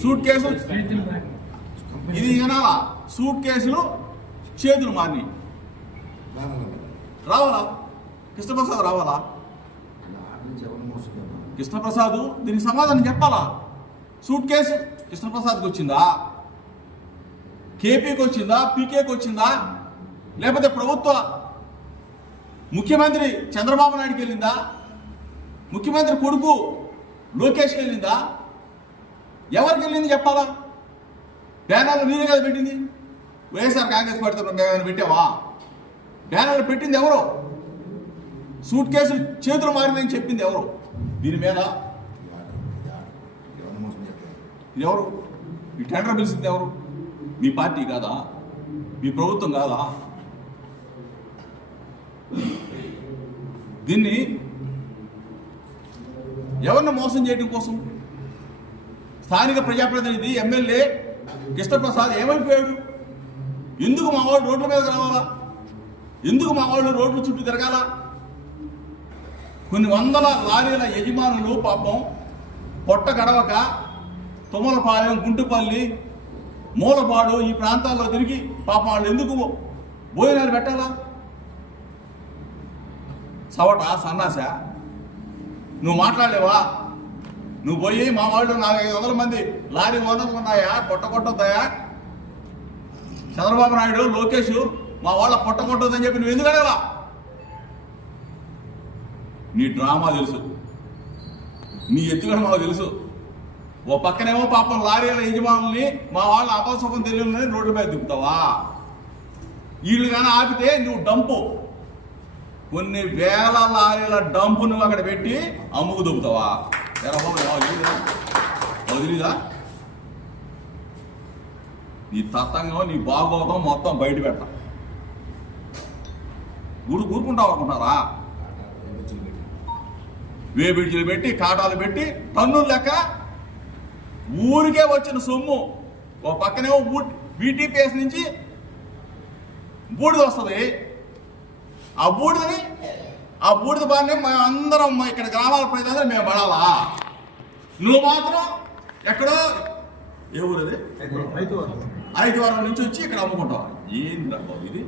Suit కేసులు ఇది వినాలా? సూట్ కేసులు చేతులు మారి రావాలా? కృష్ణప్రసాద్ రావాలా? కృష్ణప్రసాద్ దీనికి సమాధానం చెప్పాలా? సూట్ కేసు కృష్ణప్రసాద్కి వచ్చిందా, కేపీకి వచ్చిందా, పీకేకి వచ్చిందా, లేకపోతే ప్రభుత్వ ముఖ్యమంత్రి చంద్రబాబు నాయుడుకి వెళ్ళిందా, ముఖ్యమంత్రి కొడుకు లోకేష్కి వెళ్ళిందా? ఎవరికి వెళ్ళింది చెప్పాలా? బ్యానర్లు మీరే కదా పెట్టింది. వైఎస్ఆర్ కాంగ్రెస్ పార్టీతో మేమైనా పెట్టావా? బ్యానర్లు పెట్టింది ఎవరు? సూట్ కేసులు చేతులు మారిందని చెప్పింది ఎవరు? దీని మీద ఇది ఎవరు? ఈ టెండర్ పిలిచింది ఎవరు? మీ పార్టీ కాదా? మీ ప్రభుత్వం కాదా? దీన్ని ఎవరిని మోసం చేయడం కోసం స్థానిక ప్రజాప్రతినిధి ఎమ్మెల్యే కృష్ణప్రసాద్ ఏమైపోయాడు? ఎందుకు మా వాళ్ళు రోడ్ల మీదకి రావాలా? ఎందుకు మా వాళ్ళు రోడ్ల చుట్టూ తిరగాల? కొన్ని వందల లారీల యజమానులు పాపం పొట్ట గడవక తుమ్మలపాలెం, గుంటుపల్లి, మూలపాడు ఈ ప్రాంతాల్లో తిరిగి పాపం వాళ్ళు ఎందుకు భోజనాలు పెట్టాలా? సవట సన్నాస నువ్వు మాట్లాడలేవా? నువ్వు పోయి మా వాళ్ళు 400-500 మంది లారీ ఓనర్లు ఉన్నాయా, కొట్టొద్దాయా? చంద్రబాబు నాయుడు, లోకేష్ మా వాళ్ళ కొట్టొద్దని చెప్పి నువ్వు ఎందుకు అడగలా? నీ డ్రామా తెలుసు, నీ ఎత్తుగడ మాకు తెలుసు. ఓ పక్కనేమో పాపం లారీల యజమానుల్ని మా వాళ్ళ అపశుభం తెలియని రోడ్ల మీద దిగుతావా? వీళ్ళు కానీ ఆపితే నువ్వు డంపు, కొన్ని వేల లారీల డంపు నువ్వు అక్కడ పెట్టి అమ్ముకు దుబ్బుతావా? వదిలిదా? నీ తత్తంగం, నీ బాగోతం మొత్తం బయట పెట్ట ఊరుకుంటావు అనుకుంటారా? వేబిడ్జీలు పెట్టి, కాటాలు పెట్టి, టన్నులు లెక్క ఊరికే వచ్చిన సొమ్ము. ఓ పక్కనేమో బీటీపీఎస్ నుంచి బూడిద వస్తుంది. ఆ బూడిద బాగానే మేము అందరం ఇక్కడ గ్రామాల ప్రజలందరూ మేము పడాలా? నువ్వు మాత్రం ఎక్కడో ఏ ఊరది ఐదువారం నుంచి వచ్చి ఇక్కడ అమ్ముకుంటావు. ఏంది బాబు ఇది?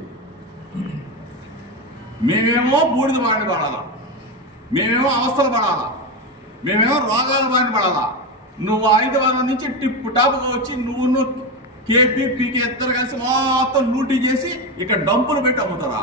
మేమేమో బూడిద బారిన పడాలా, మేమేమో అవస్థలు పడాలా, మేమేమో రోగాల బారిన పడాలా. నువ్వు 5 వారం నుంచి టిప్ టాప్గా వచ్చి నువ్వు కేపీ పీకే ఇద్దరు కలిసి మొత్తం లూటీ చేసి ఇక్కడ డంపులు పెట్టి అమ్ముతారా?